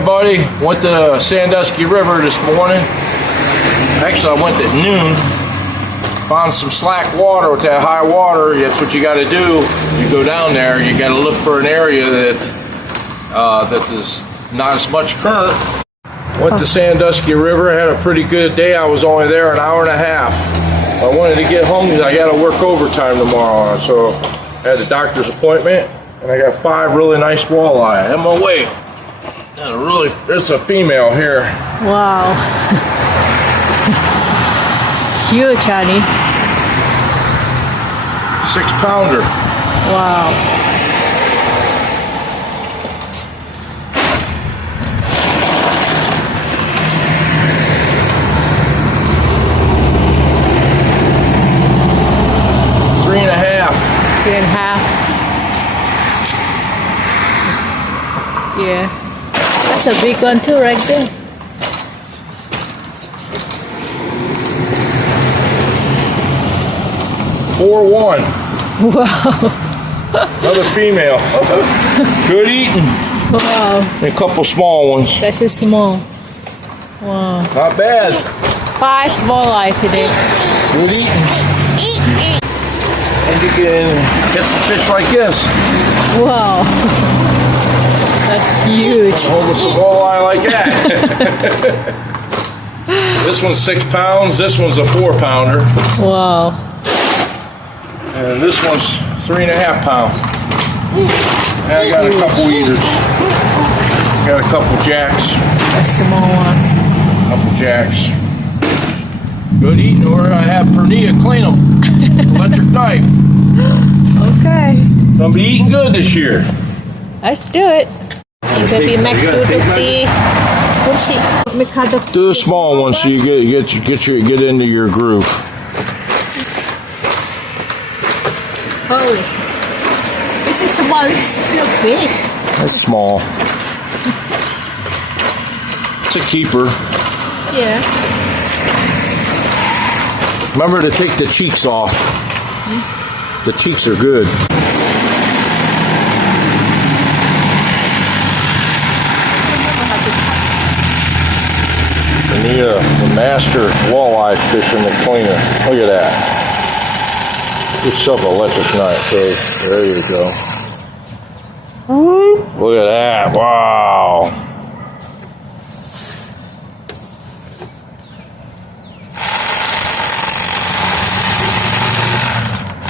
everybody. Went to Sandusky River this morning. Actually, I went at noon. Found some slack water with that high water. That's what you got to do. You go down there, you got to look for an area that is not as much current. Went to Sandusky River, had a pretty good day. I was only there an hour and a half. I wanted to get home because I got to work overtime tomorrow. So I had a doctor's appointment, and I got 5 really nice walleye. On my way. It's a female here. Wow. Huge, honey. 6-pounder. Wow. Three and a half. Yeah. That's a big one too, right there. $4-1. Wow. Another female. Good eating. Wow. And a couple small ones. That's a small. Wow. Not bad. 5 walleye today. Good eating. And you can get some fish like this. Wow. That's huge. Hold us a walleye like that. This one's 6 pounds. This one's a 4-pounder. Wow. And this one's 3.5 pounds. And I got a couple eaters. Got a couple jacks. A small one. Couple jacks. Good eating, or I have Pernia clean them. Electric knife. Okay. Gonna be eating good this year. Let's do it. Baby Max duduk di kursi. Do a small one so you get into your groove. Holy. This is small, it's still big. That's small. It's a keeper. Yeah. Remember to take the cheeks off. The cheeks are good. The master walleye fishing the cleaner. Look at that. Get yourself an electric knife. Okay, there you go. Look at that. Wow.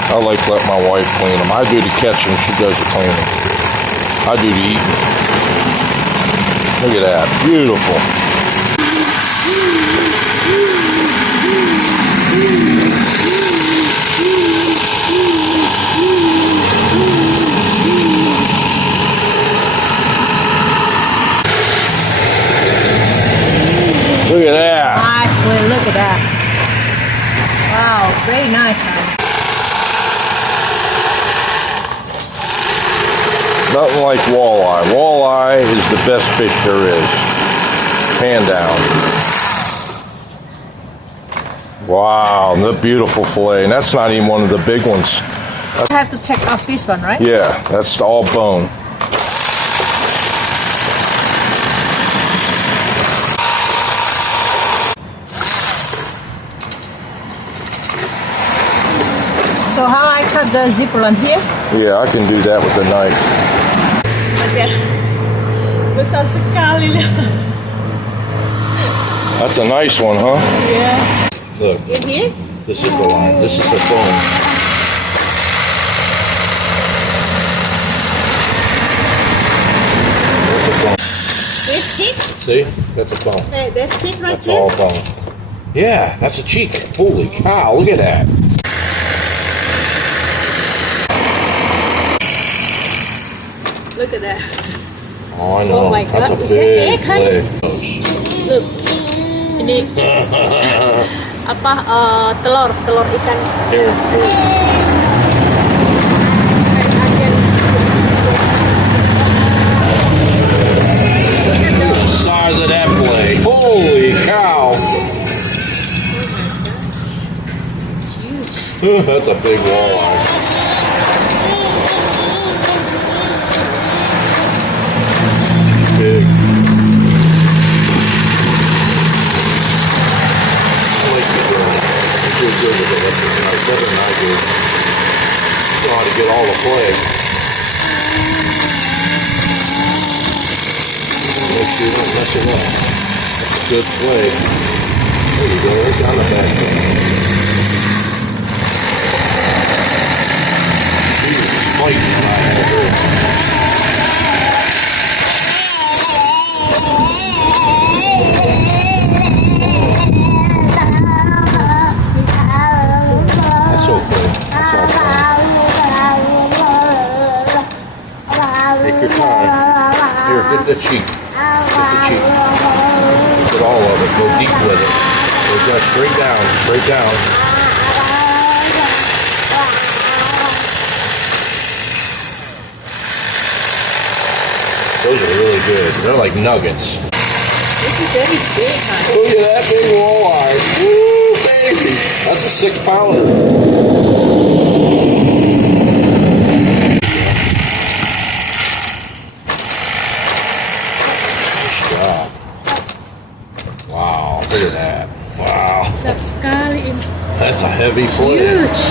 I like to let my wife clean them. I do the catching, she does the cleaning. I do the eating. Look at that. Beautiful. Look at that. Nice, boy, look at that. Wow, very nice, man. Nothing like walleye. Walleye is the best fish there is. Hand down. Wow, the beautiful fillet. And that's not even one of the big ones. I have to take off this one, right? Yeah, that's all bone. So how I cut the zipper on here? Yeah, I can do that with a knife. Okay. Besar sekali. That's a nice one, huh? Yeah. Look, In here? this is the line. This is the bone. That's a bone. This cheek? See? That's a bone. Hey, there's cheek right That's here. all bone. Yeah, that's a cheek. Holy cow, look at that. Look at that. Oh, I know. Oh my That's God. a Is big that egg, leg. Look. Ini apa telur ikan. Here. The size of that blade. Holy cow. That's a big walleye. Big. real good with it. That's better than I do. Know how to get all the play. Make sure you don't mess it up. That's a good play. There you go, right down the back. He was fighting when I had her. That's okay. That's all fine. Take your time. Here, get the cheek. Get the cheek. Get all of it. Go deep with it. Go just straight down. Straight down. Those are really good. They're like nuggets. This is very big, huh? Look at that big walleye. Woo, baby. That's a 6-pounder. Wow, look at that. Wow. Besar sekali ini. That's a heavy fillet. Huge.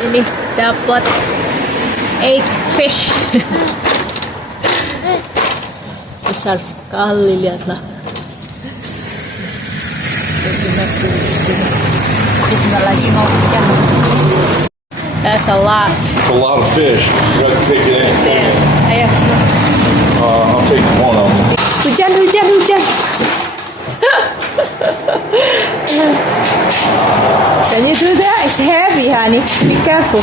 Ini dapat 8 fish. Besar sekali, lihatlah. That's a lot. It's a lot of fish. You have to pick it in. Ayo. I'll take one of them. Hujan, hujan, hujan. Can you do that? It's heavy, honey. Be careful.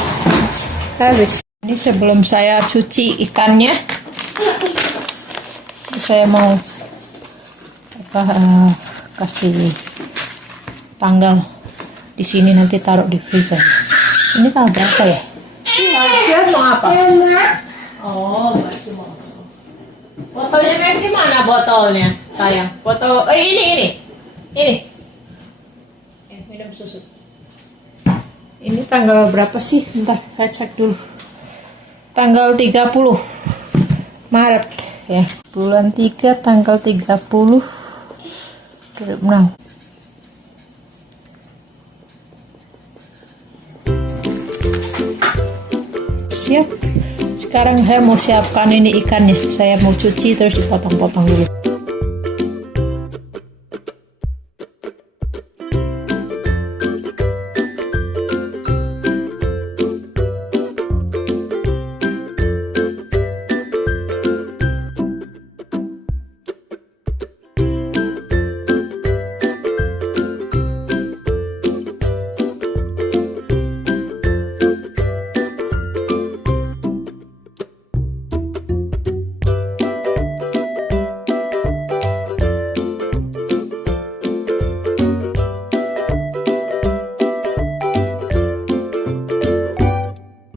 Heavy. Ini sebelum saya cuci ikannya, saya mau kasih tanggal di sini, nanti taruh di freezer. Ini tanggal berapa ya? Iya, mau apa? Oh, Mercy mau. Botolnya Mercy mana botolnya? Sayang, botol. Ini. Minum susu. Ini tanggal berapa sih? Bentar, saya cek dulu. Tanggal 30 Maret ya. Bulan 3 tanggal 30. Now. Siap. Sekarang saya mau siapkan ini ikannya. Saya mau cuci terus dipotong-potong dulu.